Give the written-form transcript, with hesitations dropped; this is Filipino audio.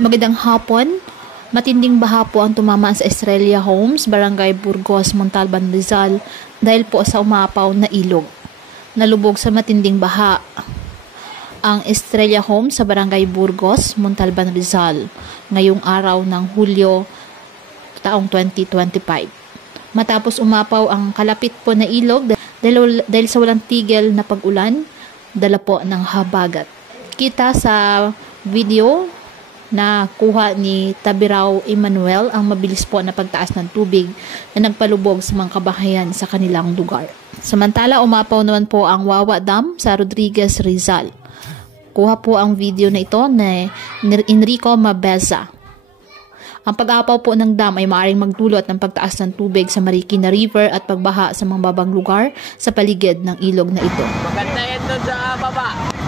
Magandang hapon. Matinding baha po ang tumama sa Estrella Homes, Barangay Burgos, Montalban, Rizal dahil po sa umapaw na ilog. Nalubog sa matinding baha ang Estrella Homes sa Barangay Burgos, Montalban, Rizal ngayong araw ng Hulyo taong 2025. Matapos umapaw ang kalapit po na ilog dahil sa walang tigil na pag-ulan, dala po ng habagat. Kita sa video na kuha ni Tabiraw Emmanuel ang mabilis po na pagtaas ng tubig na nagpalubog sa mga kabahayan sa kanilang lugar. Samantala, umapaw naman po ang Wawa Dam sa Rodriguez, Rizal. Kuha po ang video na ito ni Enrico Mabeza. Ang pag-apaw po ng dam ay maaaring magdulot ng pagtaas ng tubig sa Marikina River at pagbaha sa mga babang lugar sa paligid ng ilog na ito. Maganda yan doon sa baba.